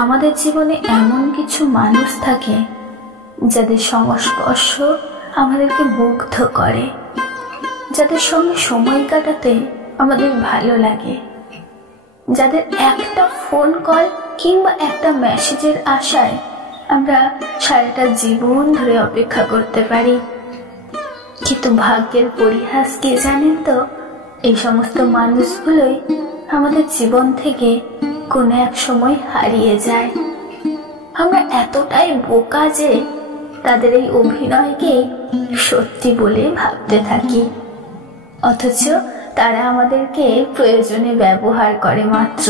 আমাদের জীবনে এমন কিছু মানুষ থাকে যাদের সংস্পর্শ আমাদেরকে মুগ্ধ করে, যাদের সঙ্গে সময় কাটাতে আমাদের ভালো লাগে, যাদের একটা ফোন কল কিংবা একটা মেসেজের আশায় আমরা সারাটা জীবন ধরে অপেক্ষা করতে পারি। কিন্তু ভাগ্যের পরিহাস কি জানেন তো, এই সমস্ত মানুষগুলোই আমাদের জীবন থেকে কোনো এক সময় হারিয়ে যায়। আমরা এতটাই বোকা যে তাদের এই অভিনয়কে সত্যি বলে ভাবতে থাকি, অথচ তারা আমাদেরকে প্রয়োজনে ব্যবহার করে মাত্র।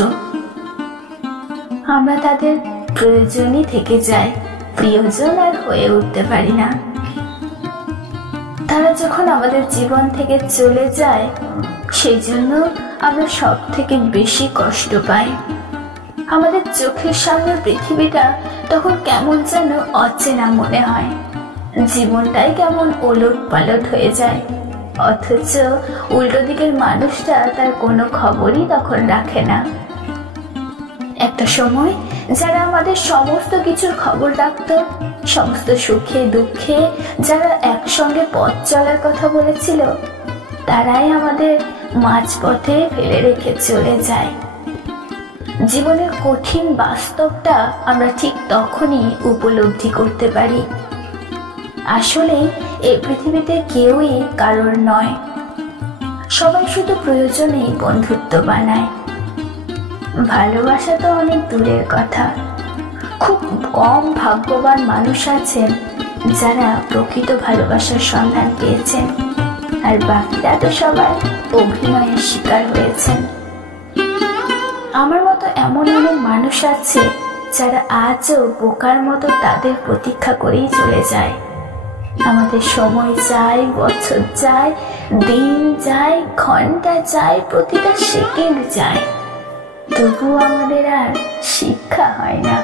আমরা তাদের প্রয়োজনই থেকে যাই, প্রিয়জন আর হয়ে উঠতে পারি না। তারা যখন আমাদের জীবন থেকে চলে যায়, সেই জন্য আমরা সব থেকে বেশি কষ্ট পাই। আমাদের চোখের সামনে পৃথিবীটা তখন কেমন যেন অচেনা মনে হয়, জীবনটাই কেমন ওলট পালট হয়ে যায়। অথচ উল্টো দিকের মানুষটা তার কোনো খবরই তখন রাখে না। একটা সময় যারা আমাদের সমস্ত কিছুর খবর রাখতো, সমস্ত সুখে দুঃখে যারা একসঙ্গে পথ চলার কথা বলেছিল, তারাই আমাদের মাঝপথে ফেলে রেখে চলে যায়। জীবনের কঠিন বাস্তবটা আমরা ঠিক তখনই উপলব্ধি করতে পারি। আসলে এই পৃথিবীতে কেউই কারোর নয়, সবাই শুধু প্রয়োজনেই বন্ধুত্ব বানায়। ভালোবাসা তো অনেক দূরের কথা, খুব কম ভাগ্যবান মানুষ আছেন যারা প্রকৃত ভালোবাসার সন্ধান পেয়েছেন, আর বাকিরা তো সবাই অভিনয়ের শিকার হয়েছেন। আমার মতো এমন অনেক মানুষ আছে যারা আজও বোকার মতো তাদের প্রতীক্ষা করেই চলে যায়। আমাদের সময় যায়, বছর যায়, দিন যায়, ঘন্টা যায়, প্রতিটা সেকেন্ড যায়, তবুও আমাদের আর শিক্ষা হয় না।